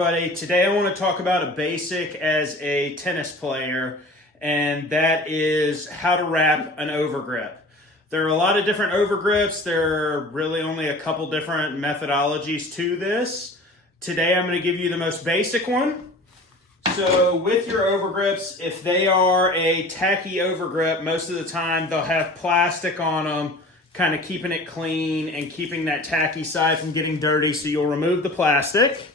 Everybody, today I want to talk about a basic as a tennis player, and that is how to wrap an overgrip. There are a lot of different overgrips. There are really only a couple different methodologies to this. Today I'm going to give you the most basic one. So with your overgrips, if they are a tacky overgrip, most of the time they'll have plastic on them, kind of keeping it clean and keeping that tacky side from getting dirty. So you'll remove the plastic.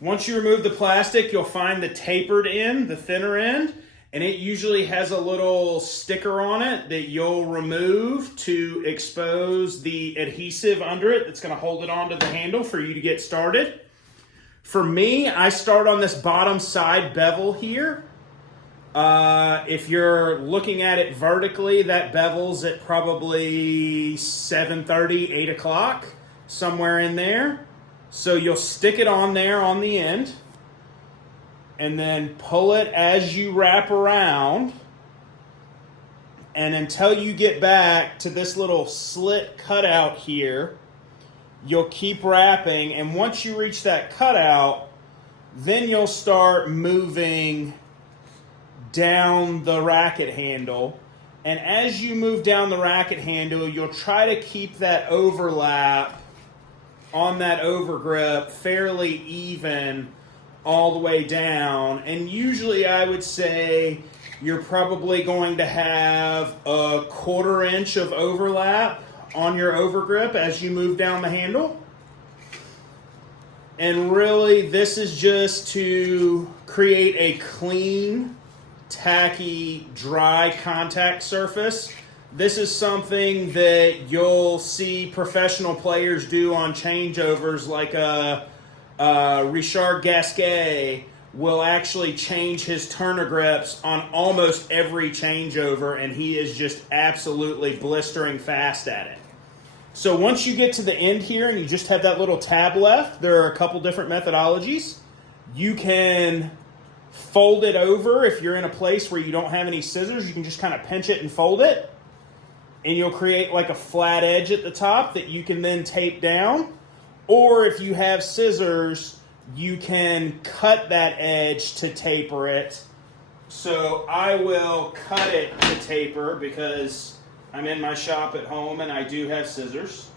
Once you remove the plastic, you'll find the tapered end, the thinner end, and it usually has a little sticker on it that you'll remove to expose the adhesive under it that's going to hold it onto the handle for you to get started. For me, I start on this bottom side bevel here. If you're looking at it vertically, that bevel's at probably 7:30, 8 o'clock, somewhere in there. So you'll stick it on there on the end and then pull it as you wrap around, and until you get back to this little slit cutout here, you'll keep wrapping, and once you reach that cutout, then you'll start moving down the racket handle. And as you move down the racket handle, you'll try to keep that overlap on that overgrip fairly even all the way down. And usually I would say you're probably going to have a 1/4 inch of overlap on your overgrip as you move down the handle. And really this is just to create a clean, tacky, dry contact surface. This is something that you'll see professional players do on changeovers, like Richard Gasquet will actually change his Turner grips on almost every changeover, and he is just absolutely blistering fast at it. So once you get to the end here and you just have that little tab left, there are a couple different methodologies. You can fold it over. If you're in a place where you don't have any scissors, you can just kind of pinch it and fold it, and you'll create like a flat edge at the top that you can then tape down. Or if you have scissors, you can cut that edge to taper it. So I will cut it to taper because I'm in my shop at home and I do have scissors.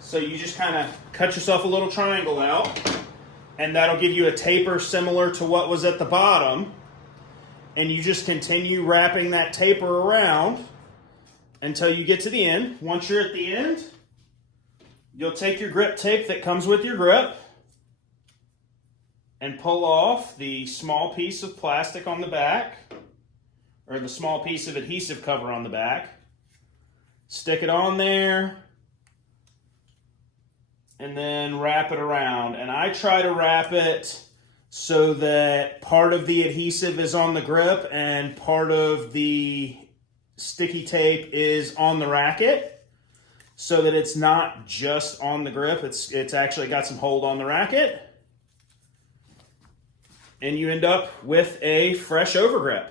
So you just kind of cut yourself a little triangle out, and that'll give you a taper similar to what was at the bottom. And you just continue wrapping that taper around until you get to the end. Once you're at the end, you'll take your grip tape that comes with your grip and pull off the small piece of plastic on the back, or the small piece of adhesive cover on the back. Stick it on there and then wrap it around. And I try to wrap it so that part of the adhesive is on the grip and part of the sticky tape is on the racket, so that it's not just on the grip, it's actually got some hold on the racket. And you end up with a fresh overgrip.